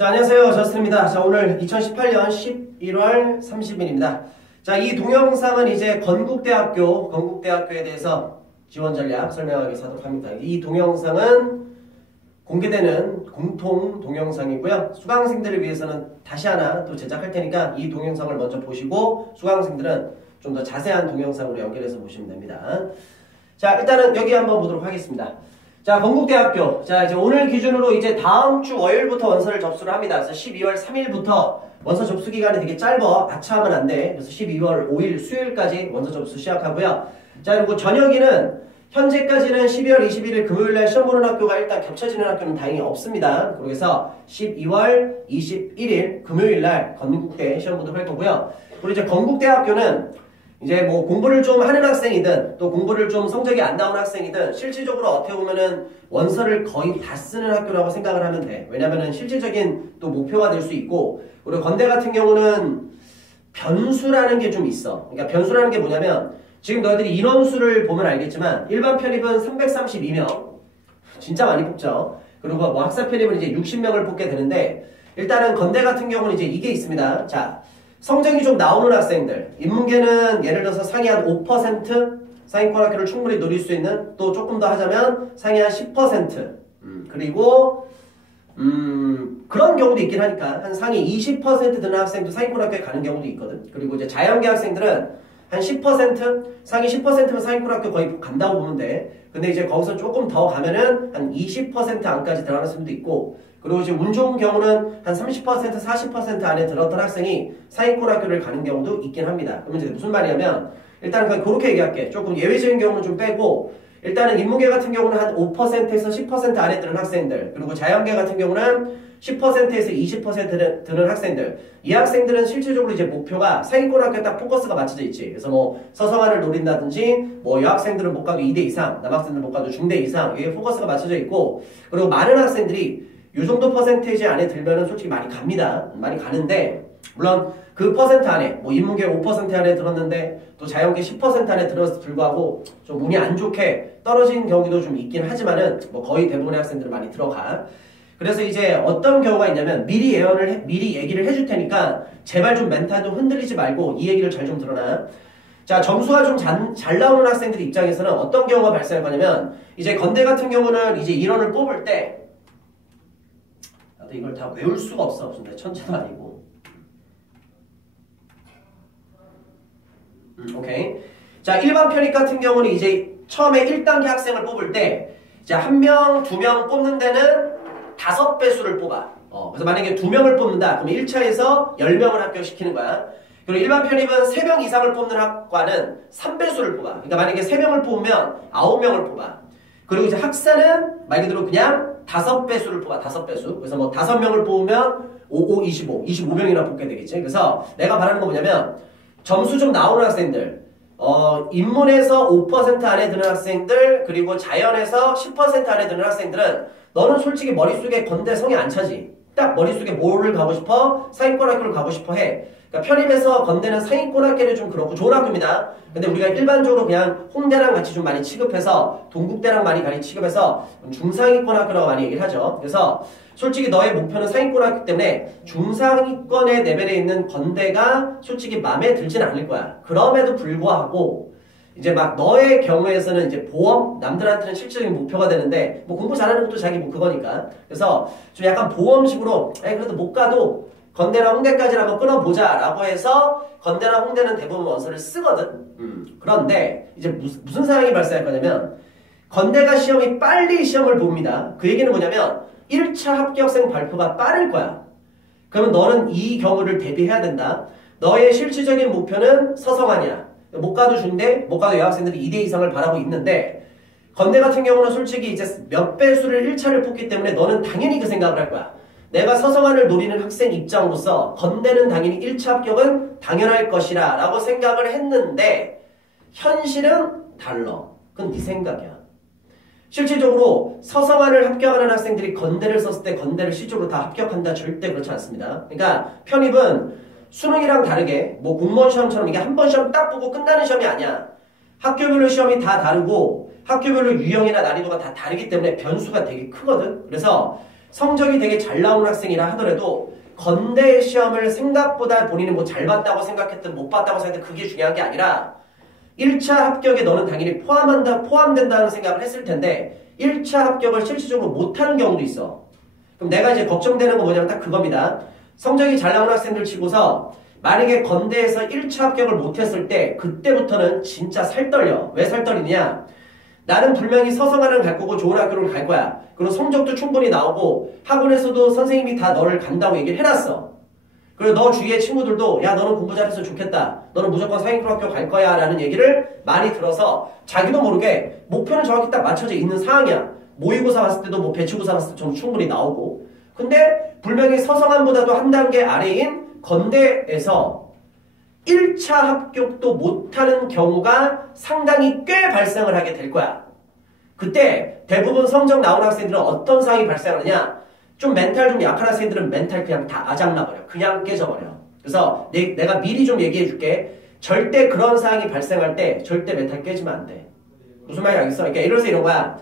자, 안녕하세요. 저스틴입니다. 자, 오늘 2018년 11월 30일입니다. 자, 이 동영상은 이제 건국대학교에 대해서 지원 전략 설명하기 위해서 하도록 합니다. 이 동영상은 공개되는 공통 동영상이고요. 수강생들을 위해서는 다시 하나 또 제작할 테니까 이 동영상을 먼저 보시고 수강생들은 좀 더 자세한 동영상으로 연결해서 보시면 됩니다. 자, 일단은 여기 한번 보도록 하겠습니다. 자, 건국대학교. 자, 이제 오늘 기준으로 이제 다음 주 월요일부터 원서를 접수를 합니다. 그래서 12월 3일부터 원서 접수 기간이 되게 짧아. 아차하면 안 돼. 그래서 12월 5일 수요일까지 원서 접수 시작하고요. 자, 그리고 저녁에는 현재까지는 12월 21일 금요일날 시험 보는 학교가 일단 겹쳐지는 학교는 다행히 없습니다. 그래서 12월 21일 금요일날 건국대 시험 보도록 할 거고요. 그리고 이제 건국대학교는 이제 뭐 공부를 좀 하는 학생이든 또 공부를 좀 성적이 안 나오는 학생이든 실질적으로 어떻게 보면은 원서를 거의 다 쓰는 학교라고 생각을 하면 돼. 왜냐면은 실질적인 또 목표가 될 수 있고, 그리고 건대 같은 경우는 변수라는 게 좀 있어. 그러니까 변수라는 게 뭐냐면 지금 너희들이 인원수를 보면 알겠지만 일반 편입은 332명 진짜 많이 뽑죠. 그리고 뭐 학사 편입은 이제 60명을 뽑게 되는데, 일단은 건대 같은 경우는 이제 이게 있습니다. 자, 성적이 좀 나오는 학생들, 인문계는 예를 들어서 상위 한 5% 상위권 학교를 충분히 노릴 수 있는, 또 조금 더 하자면 상위 한 10%, 그리고 그런 경우도 있긴 하니까 한 상위 20% 드는 학생도 상위권 학교에 가는 경우도 있거든. 그리고 이제 자연계 학생들은 한 10%, 상위 10%면 상위권 학교 거의 간다고 보면 돼. 근데 이제 거기서 조금 더 가면은 한 20% 안까지 들어가는 수도 있고, 그리고 이제 운 좋은 경우는 한 30%, 40% 안에 들었던 학생이 상위권 학교를 가는 경우도 있긴 합니다. 그러면 이제 무슨 말이냐면, 일단은 그냥 그렇게 얘기할게. 조금 예외적인 경우는 좀 빼고, 일단은 인문계 같은 경우는 한 5%에서 10% 안에 드는 학생들, 그리고 자연계 같은 경우는 10%에서 20% 드는 학생들, 이 학생들은 실질적으로 이제 목표가 상위권 학교에 딱 포커스가 맞춰져 있지. 그래서 뭐 서성안을 노린다든지, 뭐 여학생들은 못 가도 2대 이상, 남학생들은 못 가도 중대 이상, 이게 포커스가 맞춰져 있고, 그리고 많은 학생들이 이 정도 퍼센테이지 안에 들면은 솔직히 많이 갑니다. 많이 가는데, 물론 그 퍼센트 안에, 뭐 인문계 5% 안에 들었는데 또 자연계 10% 안에 들었을 불구하고 좀 운이 안 좋게 떨어진 경우도 좀 있긴 하지만은 뭐 거의 대부분의 학생들은 많이 들어가. 그래서 이제 어떤 경우가 있냐면 미리 얘기를 해줄 테니까 제발 좀 멘탈 좀 흔들리지 말고 이 얘기를 잘 좀 들어놔. 자, 점수가 좀 잘 나오는 학생들 입장에서는 어떤 경우가 발생할 거냐면, 이제 건대 같은 경우는 이제 인원을 뽑을 때, 나도 이걸 다 외울 수가 없어. 무슨 내 천재도 아니고. 오케이. 자, 일반 편입 같은 경우는 이제 처음에 1단계 학생을 뽑을 때 이제 1명, 2명 뽑는 데는 5배수를 뽑아. 그래서 만약에 2명을 뽑는다. 그럼 1차에서 10명을 합격시키는 거야. 그리고 일반 편입은 3명 이상을 뽑는 학과는 3배수를 뽑아. 그러니까 만약에 3명을 뽑으면 9명을 뽑아. 그리고 이제 학사는 말 그대로 그냥 5배수를 뽑아. 5배수. 그래서 뭐 5명을 뽑으면 5, 25명이나 뽑게 되겠지. 그래서 내가 말하는 건 뭐냐면, 점수 좀 나오는 학생들, 인문에서 5% 안에 드는 학생들, 그리고 자연에서 10% 안에 드는 학생들은 너는 솔직히 머릿속에 건대 성이 안 차지. 딱 머릿속에 뭐를 가고 싶어? 상위권 학교를 가고 싶어 해. 그러니까 편입에서 건대는 상위권 학교는 좀 그렇고 좋은 학교입니다. 근데 우리가 일반적으로 그냥 홍대랑 같이 좀 많이 취급해서, 동국대랑 많이 취급해서 중상위권 학교라고 많이 얘기를 하죠. 그래서 솔직히 너의 목표는 상위권 학교 때문에 중상위권의 레벨에 있는 건대가 솔직히 마음에 들진 않을 거야. 그럼에도 불구하고 이제 막 너의 경우에서는 이제 보험, 남들한테는 실질적인 목표가 되는데, 뭐 공부 잘하는 것도 자기 뭐 그거니까. 그래서 좀 약간 보험식으로, 그래도 못 가도 건대나 홍대까지는 한번 끊어보자 라고 해서 건대나 홍대는 대부분 원서를 쓰거든. 그런데 이제 무슨 상황이 발생할 거냐면, 건대가 빨리 시험을 봅니다. 그 얘기는 뭐냐면 1차 합격생 발표가 빠를 거야. 그러면 너는 이 경우를 대비해야 된다. 너의 실질적인 목표는 서성안이야. 못 가도 중대, 못 가도 여학생들이 2대 이상을 바라고 있는데, 건대 같은 경우는 솔직히 이제 몇 배수를 1차를 뽑기 때문에 너는 당연히 그 생각을 할 거야. 내가 서성안을 노리는 학생 입장으로서 건대는 당연히 1차 합격은 당연할 것이라 라고 생각을 했는데, 현실은 달라. 그건 네 생각이야. 실질적으로 서성안을 합격하는 학생들이 건대를 썼을 때 건대를 실적으로 다 합격한다? 절대 그렇지 않습니다. 그러니까 편입은 수능이랑 다르게 뭐 공무원 시험처럼 이게 한 번 시험 딱 보고 끝나는 시험이 아니야. 학교별로 시험이 다 다르고 학교별로 유형이나 난이도가 다 다르기 때문에 변수가 되게 크거든. 그래서 성적이 되게 잘 나오는 학생이라 하더라도 건대 시험을 생각보다 본인이 뭐 잘 봤다고 생각했든 못 봤다고 생각했든 그게 중요한 게 아니라 1차 합격에 너는 당연히 포함된다는 생각을 했을 텐데 1차 합격을 실질적으로 못하는 경우도 있어. 그럼 내가 이제 걱정되는 건 뭐냐면 딱 그겁니다. 성적이 잘 나오는 학생들 치고서 만약에 건대에서 1차 합격을 못했을 때 그때부터는 진짜 살떨려. 왜 살떨리냐? 나는 분명히 서성하는 갈 거고 좋은 학교를 갈 거야. 그리고 성적도 충분히 나오고 학원에서도 선생님이 다 너를 간다고 얘기를 해놨어. 그리고 너 주위의 친구들도 야 너는 공부 잘해서 좋겠다. 너는 무조건 상위권학교 갈 거야 라는 얘기를 많이 들어서 자기도 모르게 목표는 정확히 딱 맞춰져 있는 상황이야. 모의고사 봤을 때도 뭐 배치고사 봤을 때도 충분히 나오고 근데 분명히 서성함보다도 한 단계 아래인 건대에서 1차 합격도 못하는 경우가 상당히 꽤 발생을 하게 될 거야. 그때 대부분 성적 나온 학생들은 어떤 상황이 발생하느냐? 좀 멘탈 좀 약한 학생들은 멘탈 그냥 다 아작나버려. 그냥 깨져버려. 그래서 내가 미리 좀 얘기해 줄게. 절대 그런 상황이 발생할 때 절대 멘탈 깨지면 안 돼. 무슨 말인지 알겠어? 그러니까 예를 들어서 이런 거야.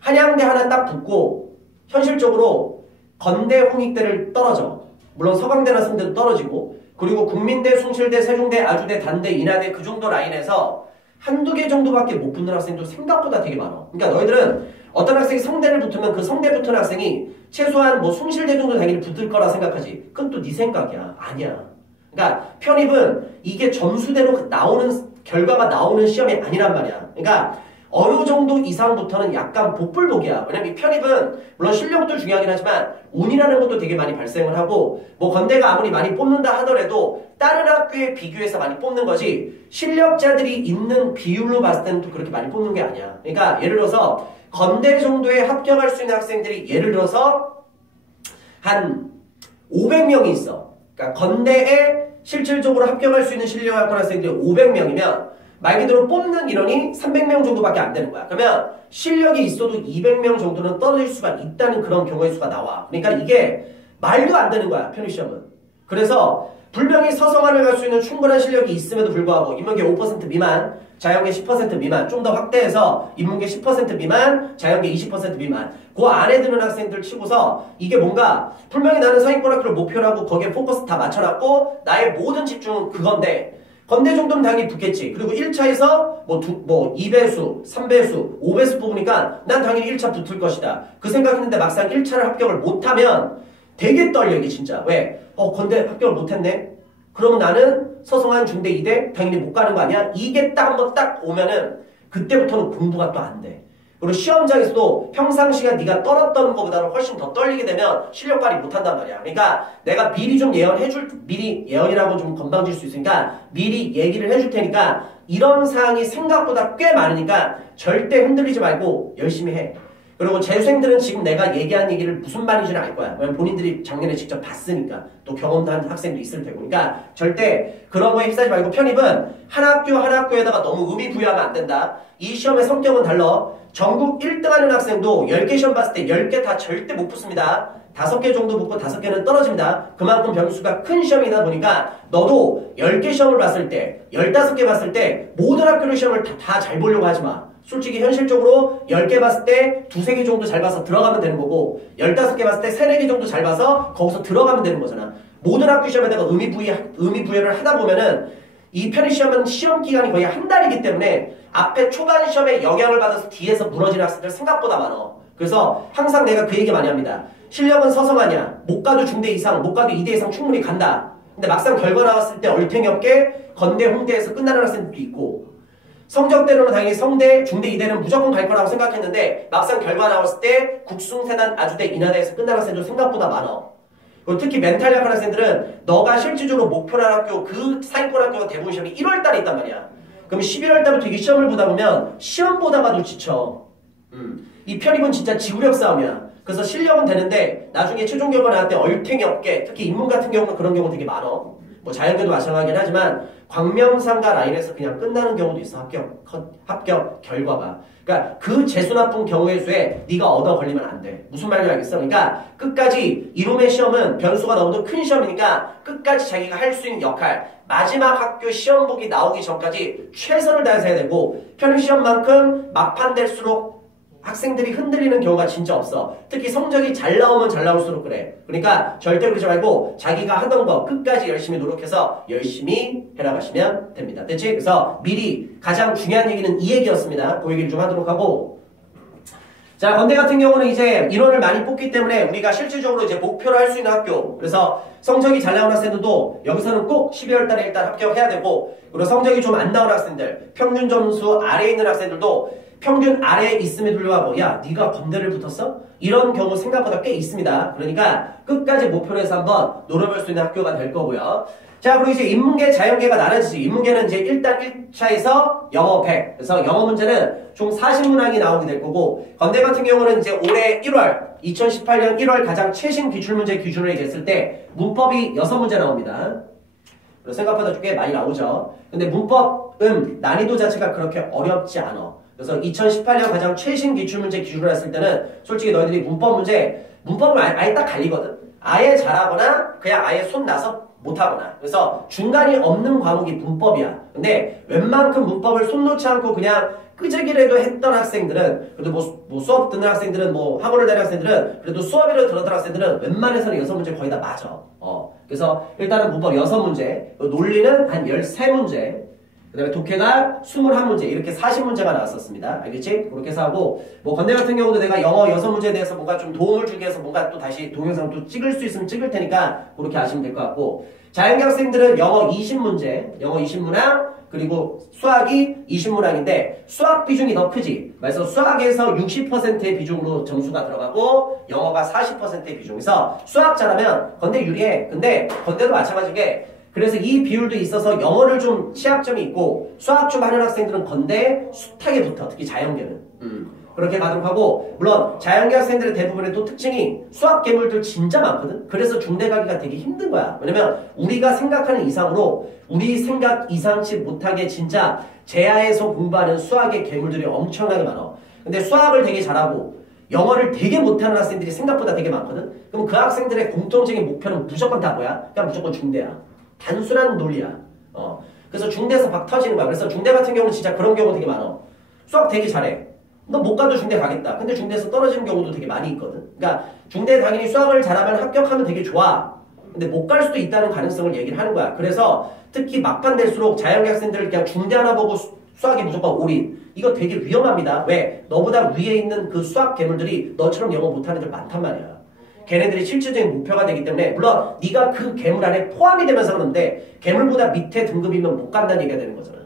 한양대 하나 딱 붙고 현실적으로 건대 홍익대를 떨어져. 물론 서강대나 성대도 떨어지고 그리고 국민대, 숭실대, 세종대, 아주대, 단대, 인하대 그 정도 라인에서 한두 개 정도밖에 못 붙는 학생도 생각보다 되게 많아. 그러니까 너희들은 어떤 학생이 성대를 붙으면 그 성대 붙은 학생이 최소한 뭐 숭실대 정도 당연히 붙을 거라 생각하지. 그건 또 네 생각이야. 아니야. 그러니까 편입은 이게 점수대로 나오는 결과가 나오는 시험이 아니란 말이야. 그러니까 어느 정도 이상부터는 약간 복불복이야. 왜냐면 이 편입은 물론 실력도 중요하긴 하지만 운이라는 것도 되게 많이 발생을 하고 뭐 건대가 아무리 많이 뽑는다 하더라도 다른 학교에 비교해서 많이 뽑는 거지 실력자들이 있는 비율로 봤을 때는 또 그렇게 많이 뽑는 게 아니야. 그러니까 예를 들어서 건대 정도에 합격할 수 있는 학생들이 예를 들어서 한 500명이 있어. 그러니까 건대에 실질적으로 합격할 수 있는 실력을 갖고 있는 학생들이 500명이면 말 그대로 뽑는 인원이 300명 정도밖에 안 되는 거야. 그러면 실력이 있어도 200명 정도는 떨어질 수가 있다는 그런 경우의 수가 나와. 그러니까 이게 말도 안 되는 거야, 편입시험은. 그래서 분명히 서성안을 갈 수 있는 충분한 실력이 있음에도 불구하고 인문계 5% 미만, 자연계 10% 미만, 좀 더 확대해서 인문계 10% 미만, 자연계 20% 미만 그 안에 드는 학생들 치고서 이게 뭔가 분명히 나는 상위권 학교를 목표로 하고 거기에 포커스 다 맞춰놨고 나의 모든 집중은 그건데 건대 정도는 당연히 붙겠지. 그리고 1차에서 뭐 2배수, 3배수, 5배수 뽑으니까 난 당연히 1차 붙을 것이다. 그 생각했는데 막상 1차를 합격을 못하면 되게 떨려 이게 진짜. 왜? 건대 합격을 못했네? 그럼 나는 서성한 중대 2대 당연히 못 가는 거 아니야? 이게 딱 한번 딱 오면은 그때부터는 공부가 또 안 돼. 그리고 시험장에서도 평상시간 네가 떨었던 것보다는 훨씬 더 떨리게 되면 실력 발휘 못한단 말이야. 그러니까 내가 미리 좀 미리 예언이라고 좀 건방질 수 있으니까 미리 얘기를 해줄 테니까 이런 사항이 생각보다 꽤 많으니까 절대 흔들리지 말고 열심히 해. 그리고 재수생들은 지금 내가 얘기한 얘기를 무슨 말인지는 알 거야. 왜냐면 본인들이 작년에 직접 봤으니까. 또 경험도 한 학생도 있을 테고. 그러니까 절대 그런 거에 휩싸지 말고 편입은 한 학교에다가 너무 의미 부여하면 안 된다. 이 시험의 성격은 달라. 전국 1등 하는 학생도 10개 시험 봤을 때 10개 다 절대 못 붙습니다. 5개 정도 붙고 5개는 떨어집니다. 그만큼 변수가 큰 시험이다 보니까 너도 10개 시험을 봤을 때 15개 봤을 때 모든 학교의 시험을 다 잘 보려고 하지 마. 솔직히 현실적으로 10개 봤을 때 2-3개 정도 잘 봐서 들어가면 되는 거고 15개 봤을 때 3-4개 정도 잘 봐서 거기서 들어가면 되는 거잖아. 모든 학교 시험에다가 의미 부여를 하다 보면은 이 편입시험은 시험 기간이 거의 한 달이기 때문에 앞에 초반 시험에 영향을 받아서 뒤에서 무너지는 학생들 생각보다 많아. 그래서 항상 내가 그 얘기 많이 합니다. 실력은 서성하냐. 못 가도 중대 이상, 못 가도 2대 이상 충분히 간다. 근데 막상 결과 나왔을 때 얼탱이 없게 건대, 홍대에서 끝나는 학생들도 있고 성적대로는 당연히 성대, 중대, 이대는 무조건 갈 거라고 생각했는데 막상 결과 나왔을 때 국숭, 세단, 아주대, 인하대에서 끝나는 학생들 생각보다 많아. 그리고 특히 멘탈 약한 학생들은 너가 실질적으로 목표로 한 학교, 그 상위권 학교가 대부분 시험이 1월달에 있단 말이야. 그럼 11월달부터 이게 시험을 보다 보면 시험 보다가도 지쳐. 이 편입은 진짜 지구력 싸움이야. 그래서 실력은 되는데 나중에 최종 결과 나올 때 얼탱이 없게 특히 인문 같은 경우는 그런 경우 되게 많아. 뭐 자연계도 마찬가지긴 하지만 광명상가 라인에서 그냥 끝나는 경우도 있어. 합격 결과가. 그러니까 그 재수 나쁜 경우의 수에 네가 얻어 걸리면 안 돼. 무슨 말인지 알겠어? 그러니까 끝까지 이놈의 시험은 변수가 너무 큰 시험이니까 끝까지 자기가 할 수 있는 역할 마지막 학교 시험 보기 나오기 전까지 최선을 다해서 해야 되고 편입시험만큼 막판 될수록 학생들이 흔들리는 경우가 진짜 없어. 특히 성적이 잘 나오면 잘 나올수록 그래. 그러니까 절대 그러지 말고 자기가 하던 거 끝까지 열심히 노력해서 열심히 해나가시면 됩니다. 됐지? 그래서 미리 가장 중요한 얘기는 이 얘기였습니다. 그 얘기를 좀 하도록 하고, 자, 건대 같은 경우는 이제 인원을 많이 뽑기 때문에 우리가 실질적으로 이제 목표로 할 수 있는 학교, 그래서 성적이 잘 나오는 학생들도 여기서는 꼭 12월 달에 일단 합격해야 되고, 그리고 성적이 좀 안 나오는 학생들, 평균 점수 아래에 있는 학생들도 평균 아래에 있음에도 불구하고 야, 네가 건대를 붙었어? 이런 경우 생각보다 꽤 있습니다. 그러니까 끝까지 목표로 해서 한번 노려볼 수 있는 학교가 될 거고요. 자, 그리고 이제 인문계, 자연계가 나눠지지. 인문계는 이제 일단 1차에서 영어 100. 그래서 영어 문제는 총 40문항이 나오게 될 거고, 건대 같은 경우는 이제 올해 1월, 2018년 1월 가장 최신 기출문제 기준으로 얘기했을 때 문법이 6문제 나옵니다. 생각보다 꽤 많이 나오죠. 근데 문법은 난이도 자체가 그렇게 어렵지 않아. 그래서 2018년 가장 최신 기출문제 기준으로 했을 때는 솔직히 너희들이 문법을 아예 딱 갈리거든. 아예 잘하거나 그냥 아예 손 나서 못하거나. 그래서 중간이 없는 과목이 문법이야. 근데 웬만큼 문법을 손 놓지 않고 그냥 끄적이라도 했던 학생들은, 그래도 뭐 수업 듣는 학생들은, 뭐 학원을 다니는 학생들은, 그래도 수업이라도 들었던 학생들은 웬만해서는 6문제 거의 다 맞아. 그래서 일단은 문법 6문제, 논리는 한 13문제, 그 다음에 독해가 21문제, 이렇게 40문제가 나왔었습니다. 알겠지? 그렇게 해서 하고, 뭐 건대 같은 경우도 내가 영어 6문제에 대해서 뭔가 좀 도움을 주기 위해서 뭔가 또 다시 동영상 또 찍을 수 있으면 찍을 테니까 그렇게 아시면 될 것 같고, 자연계 학생들은 영어 20문제, 영어 20문항, 그리고 수학이 20문항인데 수학 비중이 더 크지. 그래서 수학에서 60%의 비중으로 점수가 들어가고 영어가 40%의 비중에서 수학 잘하면 건대 유리해. 근데 건대도 마찬가지게, 그래서 이 비율도 있어서 영어를 좀 취약점이 있고 수학 좀 하는 학생들은 건대 숱하게 붙어. 특히 자연계는. 그렇게 가도록 하고, 물론 자연계 학생들의 대부분의 또 특징이 수학 계물들 진짜 많거든. 그래서 중대 가기가 되게 힘든 거야. 왜냐면 우리가 생각하는 이상으로 우리 생각 이상치 못하게 진짜 제야에서 공부하는 수학의 계물들이 엄청나게 많아. 근데 수학을 되게 잘하고 영어를 되게 못하는 학생들이 생각보다 되게 많거든. 그럼 그 학생들의 공통적인 목표는 무조건 다 뭐야? 그냥 무조건 중대야. 단순한 논리야. 그래서 중대에서 막 터지는 거야. 그래서 중대 같은 경우는 진짜 그런 경우 되게 많아. 수학 되게 잘해. 너 못 가도 중대 가겠다. 근데 중대에서 떨어지는 경우도 되게 많이 있거든. 그러니까 중대 당연히 수학을 잘하면 합격하면 되게 좋아. 근데 못 갈 수도 있다는 가능성을 얘기를 하는 거야. 그래서 특히 막판 될수록 자연계 학생들을 그냥 중대 하나 보고 수학에 무조건 올인. 이거 되게 위험합니다. 왜? 너보다 위에 있는 그 수학 계물들이 너처럼 영어 못하는 애들 많단 말이야. 걔네들이 실질적인 목표가 되기 때문에, 물론 네가 그 계물 안에 포함이 되면서 그러는데 계물보다 밑에 등급이면 못 간다는 얘기가 되는 거잖아.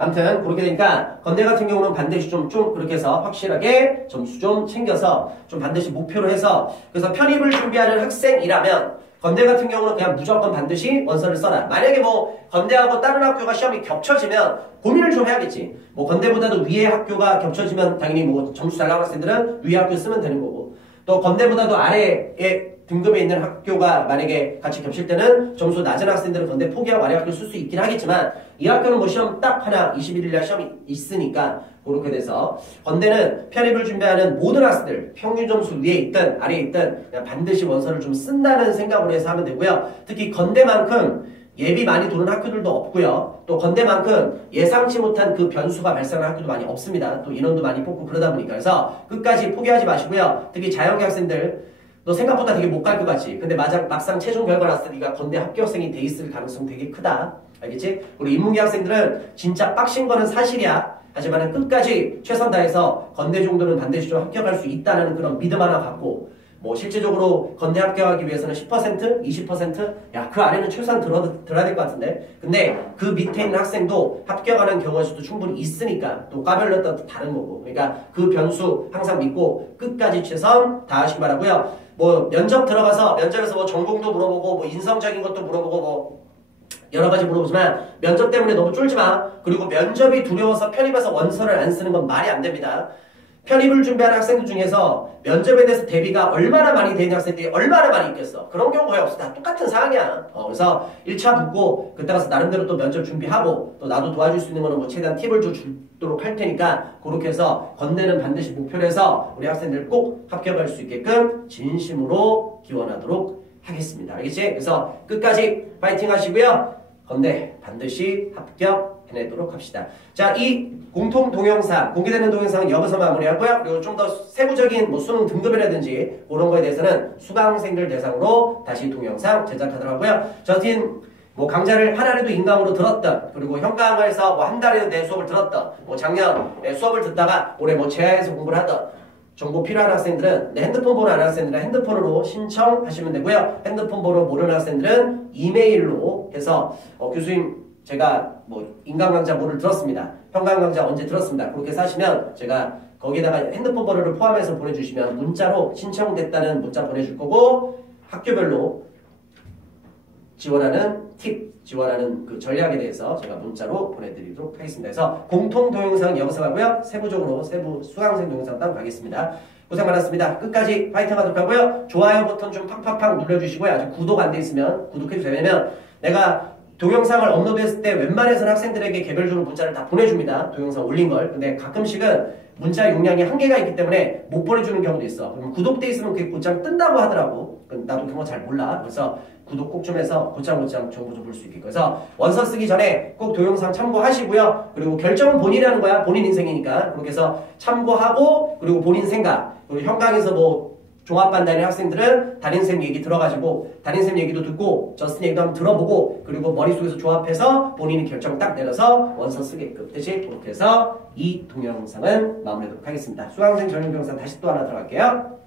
아무튼 그렇게 되니까 건대 같은 경우는 반드시 좀 그렇게 해서 확실하게 점수 좀 챙겨서 좀 반드시 목표로 해서, 그래서 편입을 준비하는 학생이라면 건대 같은 경우는 그냥 무조건 반드시 원서를 써라. 만약에 뭐 건대하고 다른 학교가 시험이 겹쳐지면 고민을 좀 해야겠지. 뭐 건대보다도 위에 학교가 겹쳐지면 당연히 뭐 점수 잘 나오는 학생들은 위에 학교 쓰면 되는 거고, 또 건대보다도 아래에 등급에 있는 학교가 만약에 같이 겹칠 때는 점수 낮은 학생들은 건대 포기하고 아래 학교 쓸 수 있긴 하겠지만, 이 학교는 뭐 시험 딱 하나 21일날 시험이 있으니까 그렇게 돼서 건대는 편입을 준비하는 모든 학생들 평균 점수 위에 있든 아래에 있든 그냥 반드시 원서를 좀 쓴다는 생각으로 해서 하면 되고요. 특히 건대만큼 예비 많이 도는 학교들도 없고요. 또 건대만큼 예상치 못한 그 변수가 발생하는 학교도 많이 없습니다. 또 인원도 많이 뽑고 그러다 보니까. 그래서 끝까지 포기하지 마시고요. 특히 자연계 학생들, 너 생각보다 되게 못 갈 것 같지? 근데 막상 최종 결과 났을 때 네가 건대 합격생이 돼 있을 가능성 되게 크다. 알겠지? 우리 인문계 학생들은 진짜 빡신 거는 사실이야. 하지만 끝까지 최선 다해서 건대 정도는 반드시 좀 합격할 수 있다는 그런 믿음 하나 갖고, 뭐 실제적으로 건대 합격하기 위해서는 10%? 20%? 야, 그 안에는 최소한 들어야 될 것 같은데. 근데 그 밑에 있는 학생도 합격하는 경우가 수도 충분히 있으니까 또 과별로 또 다른 거고. 그러니까 그 변수 항상 믿고 끝까지 최선 다하시기 바라고요. 뭐 면접 들어가서 면접에서 뭐 전공도 물어보고 뭐 인성적인 것도 물어보고 뭐 여러 가지 물어보지만 면접 때문에 너무 쫄지 마. 그리고 면접이 두려워서 편입해서 원서를 안 쓰는 건 말이 안 됩니다. 편입을 준비하는 학생들 중에서 면접에 대해서 대비가 얼마나 많이 되는 학생들이 얼마나 많이 있겠어. 그런 경우 거의 없어. 다 똑같은 상황이야. 그래서 1차 붙고 그때 가서 나름대로 또 면접 준비하고, 또 나도 도와줄 수 있는 거는 뭐 최대한 팁을 주도록 할 테니까 그렇게 해서 건대는 반드시 목표로 해서 우리 학생들 꼭 합격할 수 있게끔 진심으로 기원하도록 하겠습니다. 알겠지? 그래서 끝까지 파이팅 하시고요. 건대 반드시 합격 해내도록 합시다. 자, 이 공통 동영상, 공개되는 동영상은 여기서 마무리하고요. 그리고 좀 더 세부적인 뭐 수능 등급이라든지 그런 거에 대해서는 수강생들 대상으로 다시 동영상 제작하도록 하고요. 저팀 뭐 강좌를 하나라도 인강으로 들었던, 그리고 현강에서 뭐 한 달에 내 수업을 들었던, 뭐 작년 수업을 듣다가 올해 뭐 재하에서 공부를 하던, 정보 필요한 학생들은 핸드폰 번호 아는 학생들은 핸드폰으로 신청하시면 되고요. 핸드폰 번호 모르는 학생들은 이메일로 해서 교수님 제가 뭐 인강 강좌 뭐를 들었습니다. 현강 강좌 언제 들었습니다. 그렇게 사시면 제가 거기다가 핸드폰 번호를 포함해서 보내주시면 문자로 신청됐다는 문자 보내줄 거고, 학교별로 지원하는 팁, 지원하는 그 전략에 대해서 제가 문자로 보내드리도록 하겠습니다. 그래서 공통 동영상은 여기서 가고요. 세부적으로 세부 수강생 동영상 따로 가겠습니다. 고생 많았습니다. 끝까지 파이팅 하도록 하고요. 좋아요 버튼 좀 팍팍팍 눌러주시고요. 아직 구독 안 돼 있으면 구독해주세요. 왜냐면 내가 동영상을 업로드했을 때 웬만해서는 학생들에게 개별적으로 문자를 다 보내줍니다. 동영상 올린 걸. 근데 가끔씩은 문자 용량이 한계가 있기 때문에 못 보내주는 경우도 있어. 그럼 구독돼 있으면 그게 곧장 뜬다고 하더라고. 나도 그런 거 잘 몰라. 그래서 구독 꼭 좀 해서 곧장 정보 좀 볼 수 있게. 그래서 원서 쓰기 전에 꼭 동영상 참고하시고요. 그리고 결정은 본인이 하는 거야. 본인 인생이니까. 그렇게 해서 참고하고, 그리고 본인 생각, 그리고 현강에서 뭐 종합반 다니는 학생들은 담임쌤 얘기 들어가지고 담임쌤 얘기도 듣고 저스틴 얘기도 한번 들어보고, 그리고 머릿속에서 조합해서 본인이 결정 딱 내려서 원서 쓰게끔. 대신 그렇게 해서 이 동영상은 마무리하도록 하겠습니다. 수강생 전용 동영상 다시 또 하나 들어갈게요.